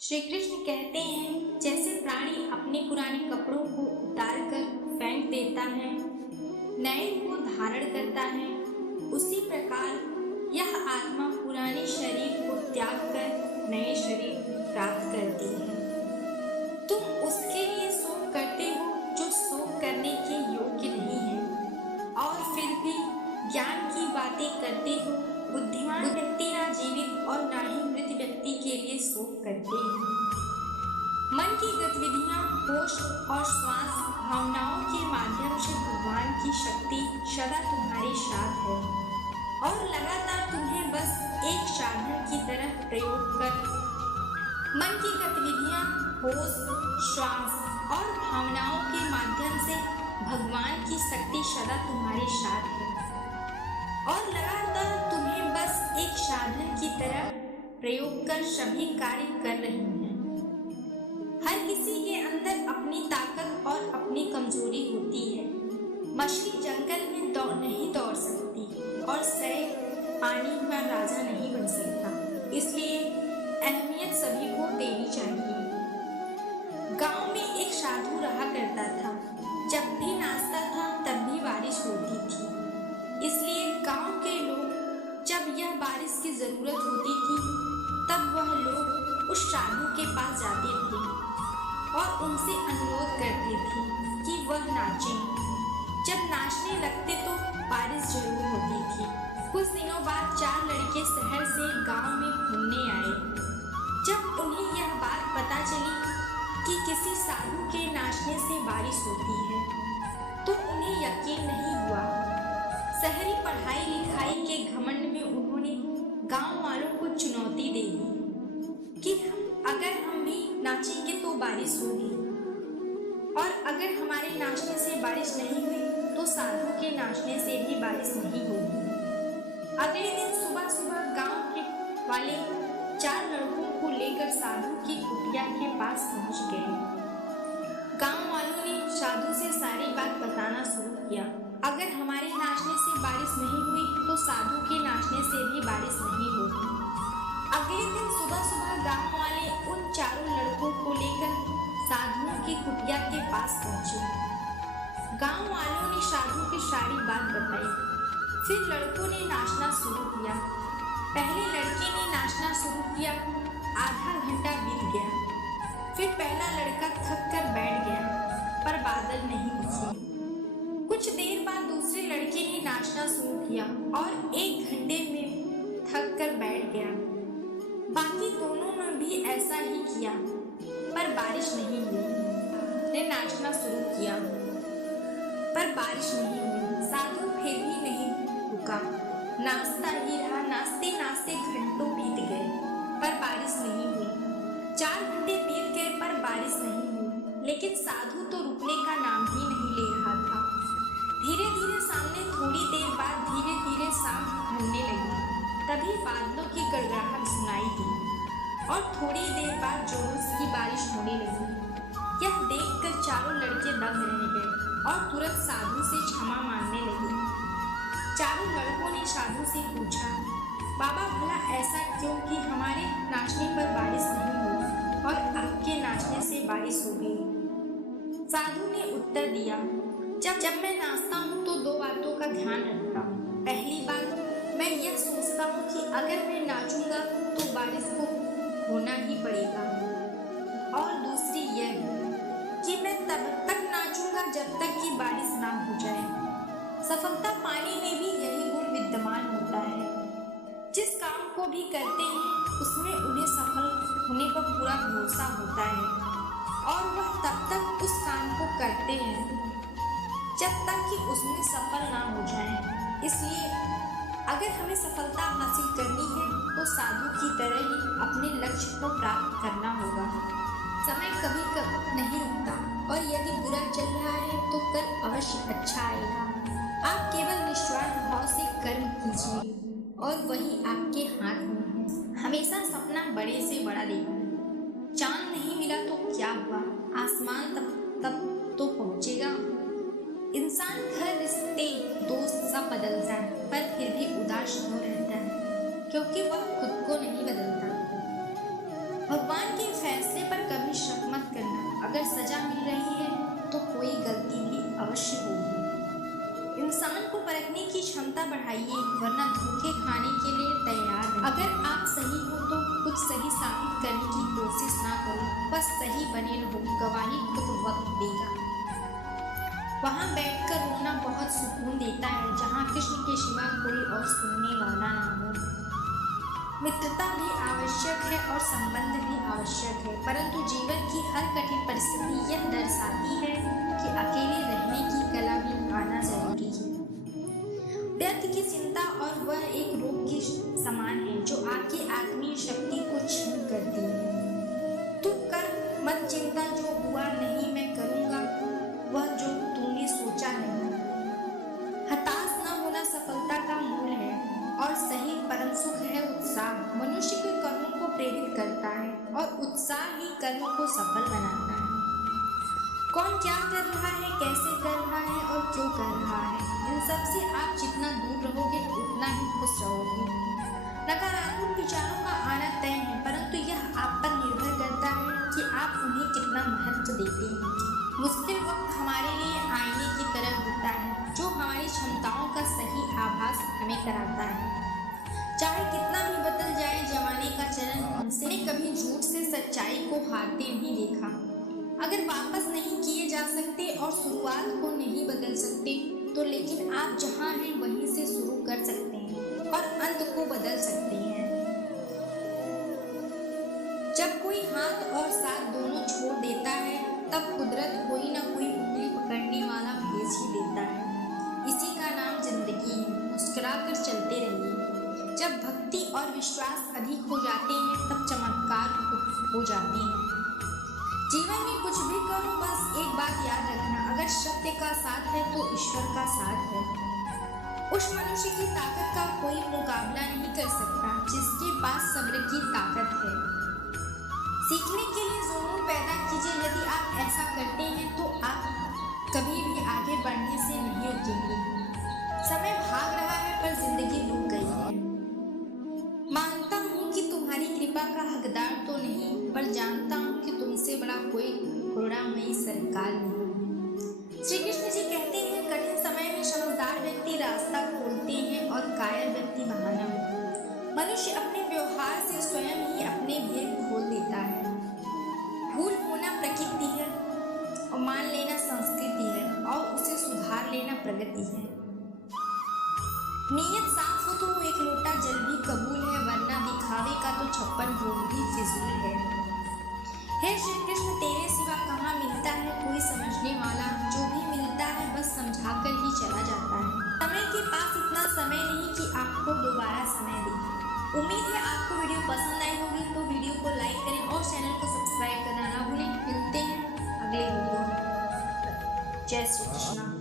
श्री कृष्ण कहते हैं, जैसे प्राणी अपने पुराने कपड़ों को उतार कर फेंक देता है, नए को धारण करता है, उसी प्रकार यह आत्मा पुराने शरीर को त्याग कर नए शरीर प्राप्त करती है। तुम उसके लिए शोक करते हो जो शोक करने के योग्य नहीं है, और फिर भी ज्ञान की बातें करते हो। बुद्धिमान व्यक्ति ना जीवित और ना ही मृत व्यक्ति के लिए शोक करते हैं। मन की गतिविधियां, होश और श्वास भावनाओं के माध्यम से भगवान की शक्ति सदा तुम्हारे साथ है और लगातार तुम्हें बस एक साधन की तरह प्रयोग कर मन की गतिविधियां, होश, श्वास और भावनाओं के माध्यम से भगवान की शक्ति सदा तुम्हारे साथ है और लगातार तुम्हें बस एक साधन की तरह प्रयोग कर सभी कार्य कर रही हैं। हर किसी के अंदर अपनी ताकत और अपनी कमजोरी होती है। मछली जंगल में नहीं दौड़ सकती और शेर पानी का राजा नहीं बन सकता, इसलिए अहमियत सभी को देनी चाहिए। गांव में एक साधु रहा करता था। जब भी नाचता था तब भी बारिश होती थी, इसलिए गांव के लोग जब यह बारिश की जरूरत होती थी तब वह लोग उस साधु के पास जाते थे और उनसे अनुरोध करते थे कि वह नाचें। जब नाचने लगते तो बारिश जरूर होती थी। कुछ दिनों बाद 4 लड़के शहर से गांव में घूमने आए। जब उन्हें यह बात पता चली कि किसी साधु के नाचने से बारिश होती है तो उन्हें यकीन नहीं हुआ। शहरी पढ़ाई लिखाई के घमंड में उन्होंने गांव वालों को चुनौती दे दी कि अगर हम भी नाचेंगे तो बारिश होगी, और अगर हमारे नाचने से बारिश नहीं हुई तो साधु के नाचने से भी बारिश नहीं होगी। अगले दिन सुबह सुबह गांव के वाले 4 लड़कों को लेकर साधु की कुटिया के पास पहुंच गए। गांव वालों ने साधु से सारी बात बताना शुरू किया। अगर हमारे नाचने से बारिश नहीं हुई तो साधु के नाचने से भी बारिश नहीं होगी। अगले दिन सुबह सुबह गांव वाले उन 4 लड़कों को लेकर साधुओं की कुटिया के पास पहुंचे। गांव वालों ने साधु की सारी बात बताई। फिर लड़कों ने नाचना शुरू किया। पहले लड़के ने नाचना शुरू किया, आधा घंटा बीत गया। फिर पहला लड़का थक कर बैठ गया, पर बादल नहीं दिखे। कुछ देर बाद दूसरे लड़के ने नाचना शुरू किया और 1 घंटे में थक कर बैठ गया। बाकी दोनों ने भी ऐसा ही किया, पर बारिश नहीं हुई। ने नाचना शुरू किया, पर बारिश नहीं हुई। साधु फिर भी नहीं रुका, नाचता ही रहा। नाचते नाचते घंटों बीत गए, पर बारिश नहीं हुई। 4 घंटे बीत गए, पर बारिश नहीं हुई। लेकिन साधु तो रुकने का नाम ही नहीं ले रहा था। धीरे धीरे सामने थोड़ी देर बाद धीरे धीरे शाम ढलने लगी। तभी बादलों की गड़गड़ाहट सुनाई दी और थोड़ी देर बाद जोरों की बारिश होने लगी। यह देखकर चारों लड़के दंग रह गए और तुरंत साधु से क्षमा मांगने लगे। चारों लड़कों ने साधु से पूछा, बाबा भला ऐसा क्यों कि हमारे नाचने पर बारिश नहीं हुई और आपके नाचने से बारिश हो गई? साधु ने उत्तर दिया, जब मैं नाचता हूँ तो 2 बातों का ध्यान रखता हूँ। पहली बात, मैं यह सोचता हूँ कि अगर मैं नाचूंगा तो बारिश को होना ही पड़ेगा, और दूसरी यह कि मैं तब तक नाचूंगा जब तक कि बारिश ना हो जाए। सफलता पाने में भी यही गुण विद्यमान होता है। जिस काम को भी करते हैं उसमें उन्हें सफल होने पर पूरा भरोसा होता है और वह तब तक उस काम को करते हैं जब तक कि उसमें सफल ना हो जाए। इसलिए अगर हमें सफलता हासिल करनी है तो साधु की तरह ही अपने लक्ष्य को प्राप्त करना होगा। समय कभी नहीं रुकता और यदि बुरा चल रहा है तो कल अवश्य अच्छा आएगा। आप केवल निस्वार्थ भाव से कर्म कीजिए और वही आपके हाथ में है। हमेशा सपना बड़े से बड़ा देखो। चांद नहीं मिला तो क्या हुआ, आसमान तब तो पहुंचेगा। इंसान घर, रिश्ते, दोस्त सब बदल जाए पर फिर भी उदास क्यों रहता है? क्योंकि वह खुद को नहीं बदलता। भगवान के अगर सजा मिल रही है तो कोई गलती भी अवश्य होगी। इंसान को परखने की क्षमता बढ़ाइए, वरना धोखे खाने के लिए तैयार रहें। अगर आप सही हो तो खुद सही साबित करने की कोशिश ना करो, बस सही बने रहो, गवाही खुद वक्त देगा। वहाँ बैठकर रोना बहुत सुकून देता है, जहाँ कृष्ण के सिवा कोई और सुनने वाला ना हो। मित्रता भी आवश्यक है और संबंध भी आवश्यक है, परंतु जीवन की हर कठिन परिस्थिति यह दर्शाती है कि अकेले रहने की कला भी आना जरूरी है। व्यर्थ की चिंता और वह एक रोग के समान है जो आपकी आत्मीय शक्ति को छीन करती है। तू कर मत चिंता, जो हुआ नहीं मैं करूँगा वह जो तूने सोचा नहीं। हताश न होना सफलता का मूल है और सही परम सुख है उत्साह। मनुष्य के कर्मों को प्रेरित करता है और उत्साह ही कर्मों को सफल बनाता है। कौन क्या कर रहा है, कैसे कर रहा है और क्यों कर रहा है, इन सब से आप जितना दूर रहोगे उतना ही खुश रहोगे। नकारात्मक विचारों का आना तय है, परंतु यह आप पर निर्भर करता है कि आप उन्हें कितना महत्व देते हैं। मुश्किल वक्त हमारे लिए आईने की तरह होता है, जो हमारी क्षमताओं का सही आभास हमें कराता है। चाहे कितना भी बदल जाए जमाने का चलन, हमसे कभी झूठ से सच्चाई को हारते नहीं देखा। अगर वापस नहीं किए जा सकते और शुरुआत को नहीं बदल सकते तो लेकिन आप जहां हैं वहीं से शुरू कर सकते हैं और अंत को बदल सकते हैं। जब कोई हाथ और साथ दोनों छोड़ देता है तब कुदरत कोई ना कोई उंगली पकड़ने वाला भेज ही देता है। इसी का नाम जिंदगी है। मुस्कुराकर चलते रहिए। जब भक्ति और विश्वास अधिक हो जाते हैं तब चमत्कार हो जाते हैं। जीवन में कुछ भी करो, बस एक बात याद रखना, अगर सत्य का साथ है तो ईश्वर का साथ है। उस मनुष्य की ताकत का कोई मुकाबला नहीं कर सकता जिसके पास सब्र की ताकत है। सीखने के लिए जुनून पैदा कीजिए। यदि आप ऐसा करते हैं तो आप कभी भी आगे बढ़ने से नहीं रुकेंगे। समय भाग रहा है पर जिंदगी रुक गई है। मानता हूँ कि तुम्हारी कृपा का हकदार तो नहीं, पर जानता हूँ कि तुमसे बड़ा कोई करुणामयी सरकार नहीं। श्री कृष्ण जी कहते हैं, कठिन समय में समझदार व्यक्ति रास्ता खोलते हैं और कायर व्यक्ति बहाना। मनुष्य अपने व्यवहार से स्वयं ही अपने भेद खोल देता है। भूल होना प्रकृति है और मान लेना संस्कृति है और उसे सुधार लेना प्रगति है। नीयत साफ हो तो एक लोटा जल भी कबूल है, वरना दिखावे का तो 56 भोग भी फिजूल है। हे श्री कृष्ण, तेरे सिवा कहाँ मिलता है कोई समझने वाला, जो भी मिलता है बस समझाकर ही चला जाता है। समय के पास इतना समय नहीं कि आपको दोबारा समय दे। उम्मीद है आपको वीडियो पसंद आई होगी, तो वीडियो को लाइक करें और चैनल को सब्सक्राइब करना ना भूलें। मिलते हैं अगले वीडियो में। जय श्री कृष्ण।